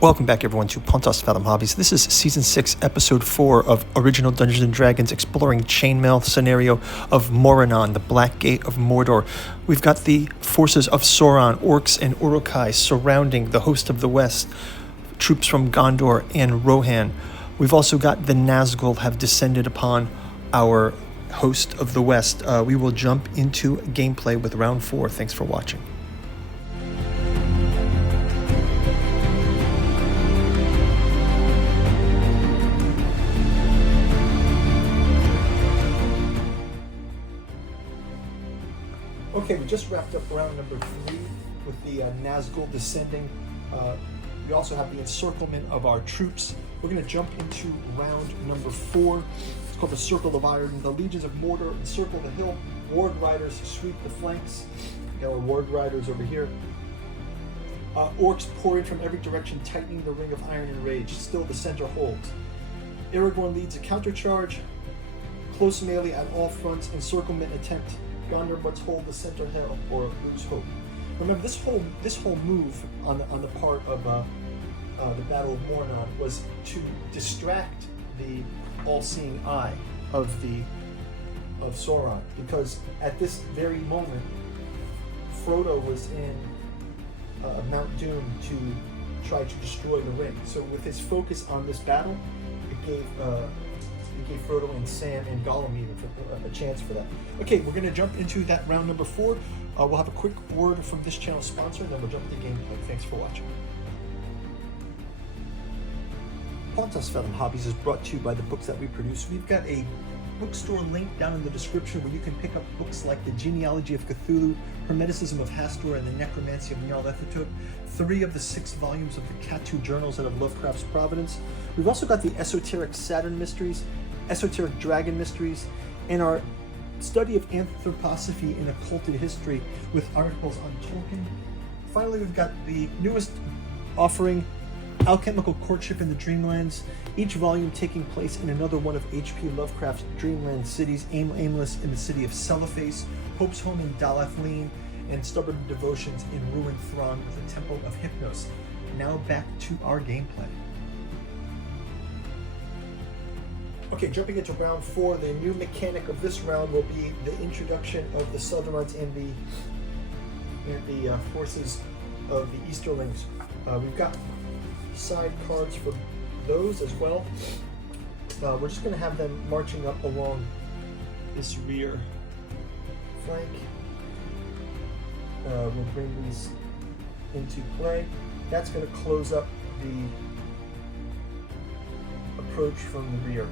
Welcome back, everyone, to Pontos Fathom Hobbies. This is Season 6, Episode 4 of Original Dungeons & Dragons, exploring Chainmail scenario of Morannon, the Black Gate of Mordor. We've got the forces of Sauron, orcs, and Uruk-hai surrounding the host of the West, troops from Gondor and Rohan. We've also got the Nazgul have descended upon our host of the West. We will jump into gameplay with Round 4. Thanks for watching. Okay, we just wrapped up round number 3 with the Nazgul descending. We also have the encirclement of our troops. We're going to jump into round number 4. It's called the Circle of Iron. The legions of Mordor encircle the hill. Ward riders sweep the flanks. There are ward riders over here. Orcs pour in from every direction, tightening the ring of iron and rage. Still, the center holds. Aragorn leads a countercharge. Close melee at all fronts. Encirclement attempt. Gondor must hold the center hill or lose hope. Remember, this whole move on the part of the Battle of Morannon was to distract the all-seeing eye of Sauron, because at this very moment, Frodo was in Mount Doom to try to destroy the ring. So with his focus on this battle, it gave Frodo and Sam and Gollum even a chance for that. Okay, we're going to jump into that round number 4. We'll have a quick word from this channel's sponsor, and then we'll jump into gameplay. Thanks for watching. Pontos Fathom Hobbies is brought to you by the books that we produce. We've got a bookstore link down in the description where you can pick up books like The Genealogy of Cthulhu, Hermeticism of Hastur, and The Necromancy of Nyarlathotep, 3 of the 6 volumes of the Catu Journals out of Lovecraft's Providence. We've also got the Esoteric Saturn Mysteries, Esoteric Dragon Mysteries, and our study of anthroposophy in occulted history with articles on Tolkien. Finally, we've got the newest offering, Alchemical Courtship in the Dreamlands, each volume taking place in another one of H.P. Lovecraft's dreamland cities, Aimless in the city of Cellophase, Hope's Home in Dalathleen, and Stubborn Devotions in Ruin Thron with the Temple of Hypnos. Now back to our gameplay. Okay, jumping into round 4, the new mechanic of this round will be the introduction of the Southrons and the forces of the Easterlings. We've got side cards for those as well. We're just going to have them marching up along this rear flank. We'll bring these into play. That's going to close up the approach from the rear.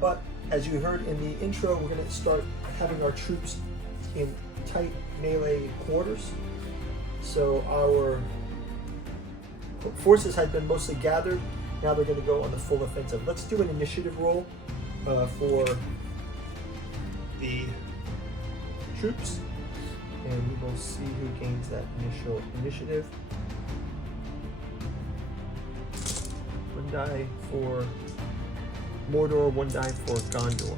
But as you heard in the intro, we're going to start having our troops in tight melee quarters. So our forces had been mostly gathered. Now they're going to go on the full offensive. Let's do an initiative roll for the troops, and we will see who gains that initial initiative. 1 die for Mordor, 1 die for Gondor.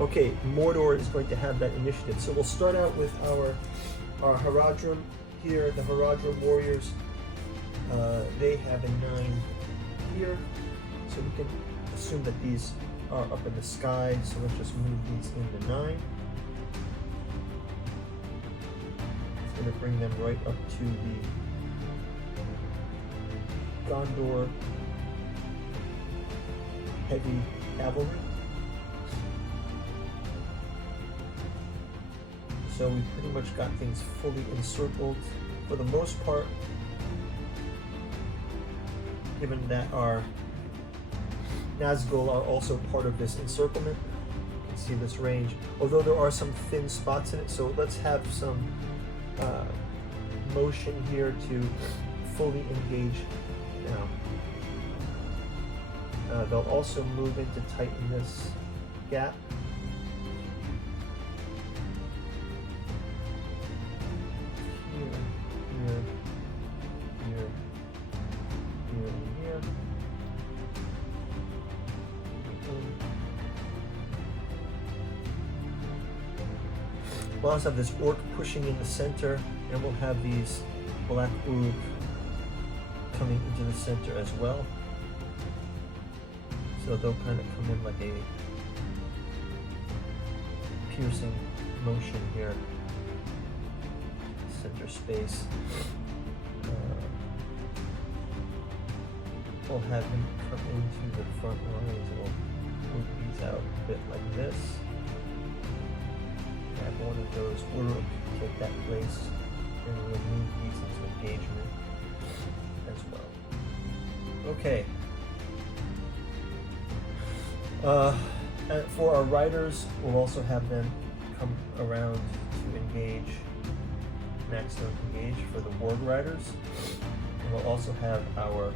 Okay, Mordor is going to have that initiative. So we'll start out with our Haradrim here, the Haradrim warriors. They have a 9 here. So we can assume that these are up in the sky. So let's just move these into 9. It's going to bring them right up to the Gondor heavy cavalry. So we pretty much got things fully encircled for the most part, given that our Nazgul are also part of this encirclement. You can see this range, although there are some thin spots in it. So let's have some motion here to fully engage now. They'll also move in to tighten this gap. Here. We'll also have this orc pushing in the center, and we'll have these black Uruk coming into the center as well. So they'll kind of come in like a piercing motion here. Center space. We'll have him come into the front lines. We'll move these out a bit like this. Have one of those Uruk take that place, and we'll move these into engagement as well. Okay. And for our riders, we'll also have them come around to engage, maximum engage for the warg riders. And we'll also have our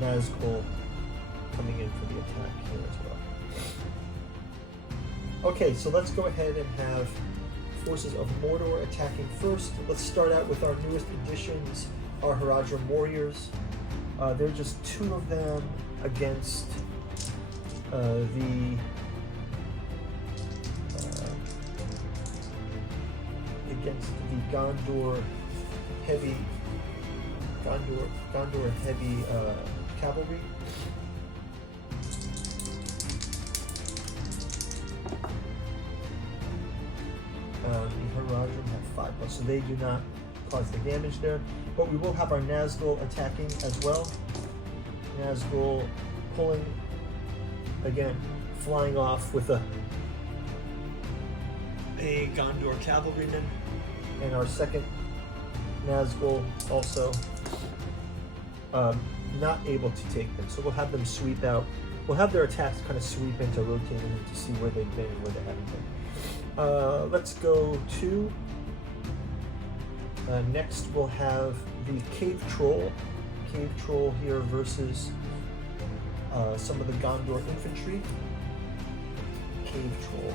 Nazgul coming in for the attack here as well. Okay, so let's go ahead and have forces of Mordor attacking first. Let's start out with our newest additions, our Haradrim warriors. There are just 2 of them against the Gondor heavy cavalry. The Haradrim have 5+, so they do not cause the damage there. But we will have our Nazgul attacking as well. Nazgul pulling, again, flying off with a Gondor cavalryman. And our second Nazgul also not able to take them. So we'll have them sweep out. We'll have their attacks kind of sweep into rotating to see where they've been and where they haven't been. Let's go to next we'll have the Cave Troll. Cave Troll here versus some of the Gondor infantry. Cave Troll.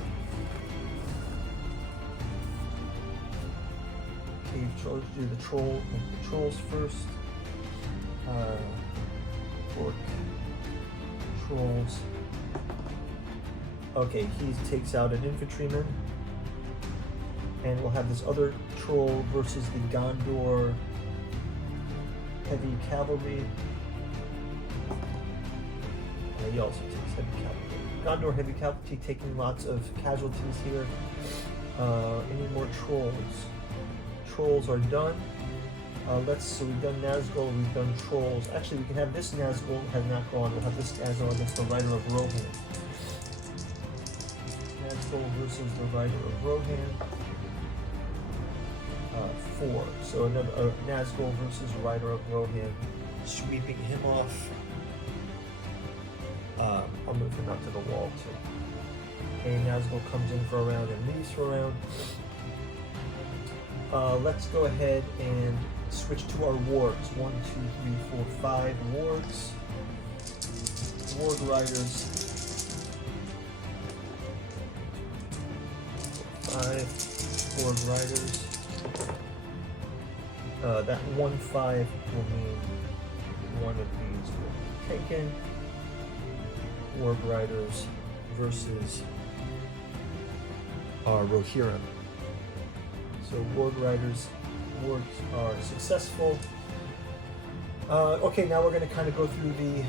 Cave Troll. Let's do the troll. Make the trolls first. Orc trolls. Okay, he takes out an infantryman. And we'll have this other troll versus the Gondor heavy cavalry. He also takes heavy cavalry. Gondor heavy cavalry taking lots of casualties here. Any more trolls? Trolls are done. So we've done Nazgul, we've done trolls. Actually, we can have this Nazgul has not gone. We'll have this Nazgul against the Rider of Rohan. Nazgul versus the Rider of Rohan. 4. So another Nazgul versus Rider of Rohan, sweeping him off. I'll move him out to the wall too. Okay, Nazgul comes in for a round and leaves for a round. Let's go ahead and switch to our wargs. 1, 2, 3, 4, 5 wargs. Warg riders. 5 warg riders. That 1-5 will mean one of these will be taken. Warg riders versus our Rohirrim. So warg riders, wargs are successful. Okay, now we're going to kind of go through the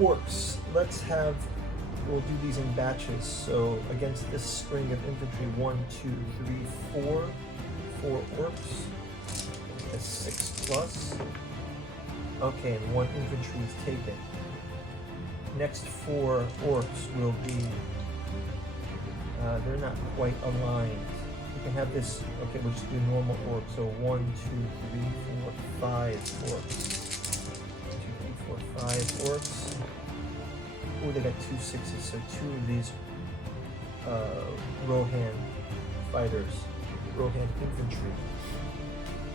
orcs. We'll do these in batches. So against this string of infantry, 1, 2, 3, 4. 4 orcs. S6+. Okay, and 1 infantry is taken. Next 4 orcs will be, they're not quite aligned. We can have this, okay, we'll just do normal orcs. So 1, 2, 3, 4, 5 orcs. 2, 3, 4, 5 orcs. Oh, they got 2 6s, so 2 of these Rohan fighters, Rohan infantry,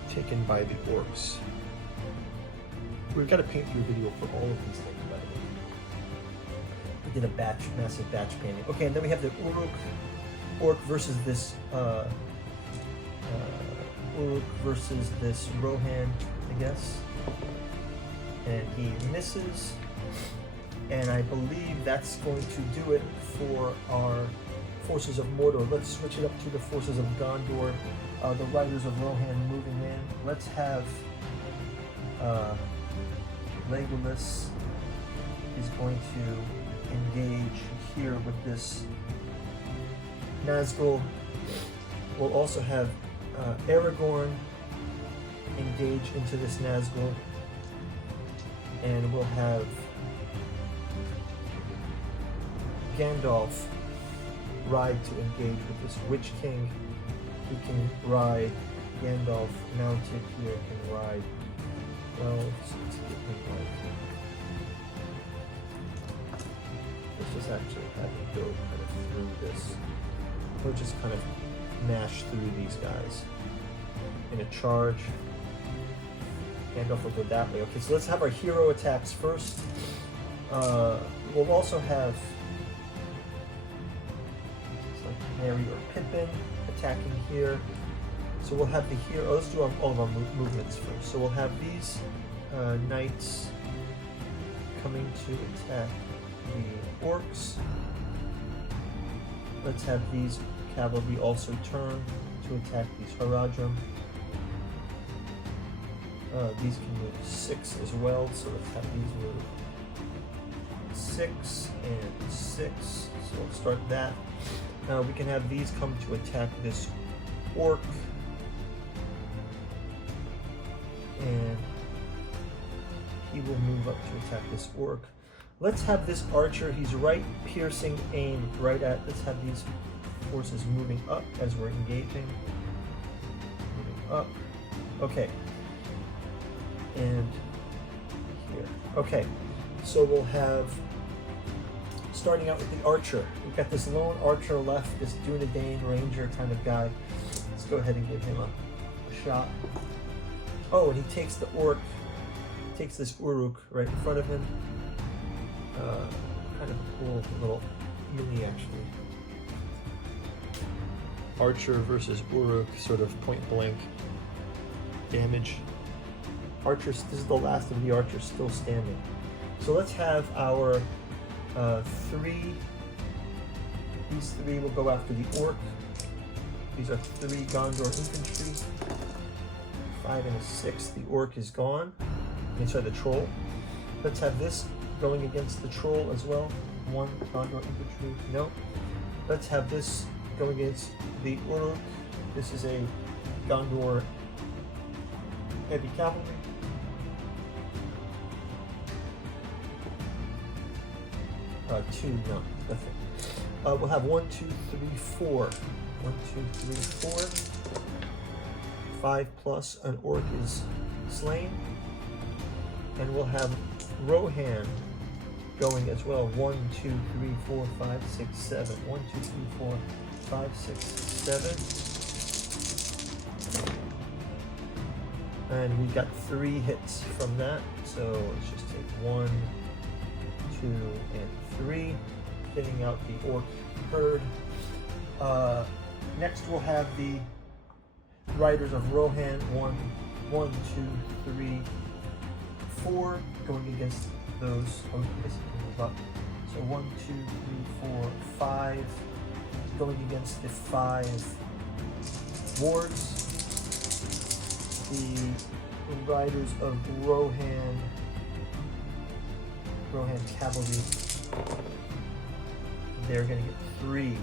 taken by the orcs. We've got to paint through a video for all of these things, by the way. We did a massive batch painting. Okay, and then we have the orc versus this Uruk versus this Rohan, I guess. And he misses. And I believe that's going to do it for our forces of Mordor. Let's switch it up to the forces of Gondor. The Riders of Rohan moving in. Let's have Legolas is going to engage here with this Nazgul. We'll also have Aragorn engage into this Nazgul, and we'll have Gandalf ride to engage with this Witch King. He can ride. Gandalf mounted here can ride. Well, let's get him like. Let's just actually have him go kind of through this. We'll just kind of mash through these guys in a charge. Gandalf will go that way. Okay, so let's have our hero attacks first. We'll also have Merry or Pippin attacking here. So we'll have the hero. Let's do all of our movements first. So we'll have these knights coming to attack the orcs. Let's have these cavalry also turn to attack these Haradrim. These can move 6 as well, so let's have these move 6 and 6. So we'll start that. Now we can have these come to attack this orc. And he will move up to attack this orc. Let's have this archer, he's right piercing aim right at, let's have these forces moving up as we're engaging. Moving up. Okay. And here. Okay. So we'll have, starting out with the archer. We've got this lone archer left, this Dunedain ranger kind of guy. Let's go ahead and give him a shot. Oh, and he takes the orc, takes this Uruk right in front of him. Kind of a cool little melee, actually. Archer versus Uruk, sort of point blank damage. Archer, this is the last of the archers still standing. So let's have our 3. These 3 will go after the orc. These are 3 Gondor infantry. 5 and a 6. The orc is gone. Sorry, the troll. Let's have this going against the troll as well. 1 Gondor infantry. No. Let's have this going against the Uruk. This is a Gondor heavy cavalry. Two, no, nothing. We'll have 1, 2, 3, 4. 1, 2, 3, 4. 5 plus an orc is slain. And we'll have Rohan going as well. 1, 2, 3, 4, 5, 6, 7. 1, 2, 3, 4, 5, 6, 7. And we got 3 hits from that. So let's just take 1, 2, and 3, getting out the orc herd. Next we'll have the Riders of Rohan. 1, 2, 3, 4, going against those. Oh, this can move up. So 1, 2, 3, 4, 5, going against the 5 wards. The Riders of Rohan cavalry. They're going to get 3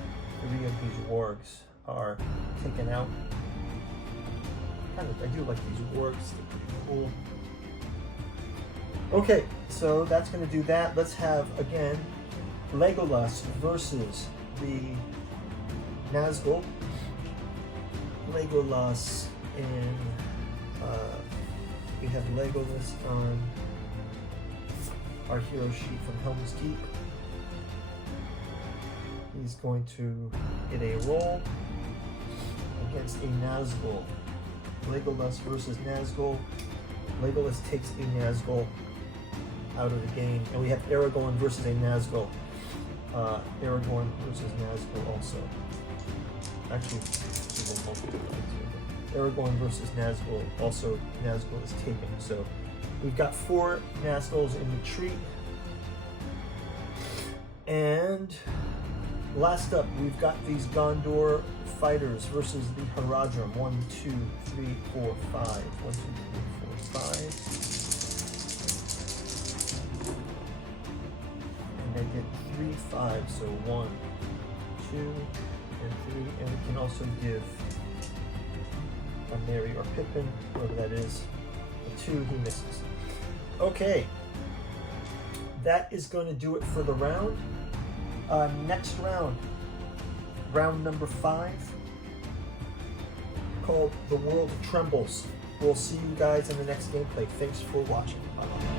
of these wargs are taken out. I do like these wargs, they're pretty cool. Okay, so that's going to do that. Let's have, again, Legolas versus the Nazgul. Legolas and we have Legolas on our hero sheet from Helm's Deep. He's going to get a roll against a Nazgul. Legolas versus Nazgul. Legolas takes a Nazgul out of the game. And we have Aragorn versus a Nazgul. Aragorn versus Nazgul also. Actually, Aragorn versus Nazgul. Also, Nazgul is taken. So we've got 4 Nazguls in retreat. And last up, we've got these Gondor fighters versus the Haradrim. 1, 2, 3, 4, 5. 1, 2, 3, 4, 5. And they get 3, 5. So 1, 2, and 3. And we can also give a Merry or Pippin, whoever that is, a 2, he misses. Okay. That is going to do it for the round. Next round, round number 5, called The World Trembles. We'll see you guys in the next gameplay. Thanks for watching. Bye-bye.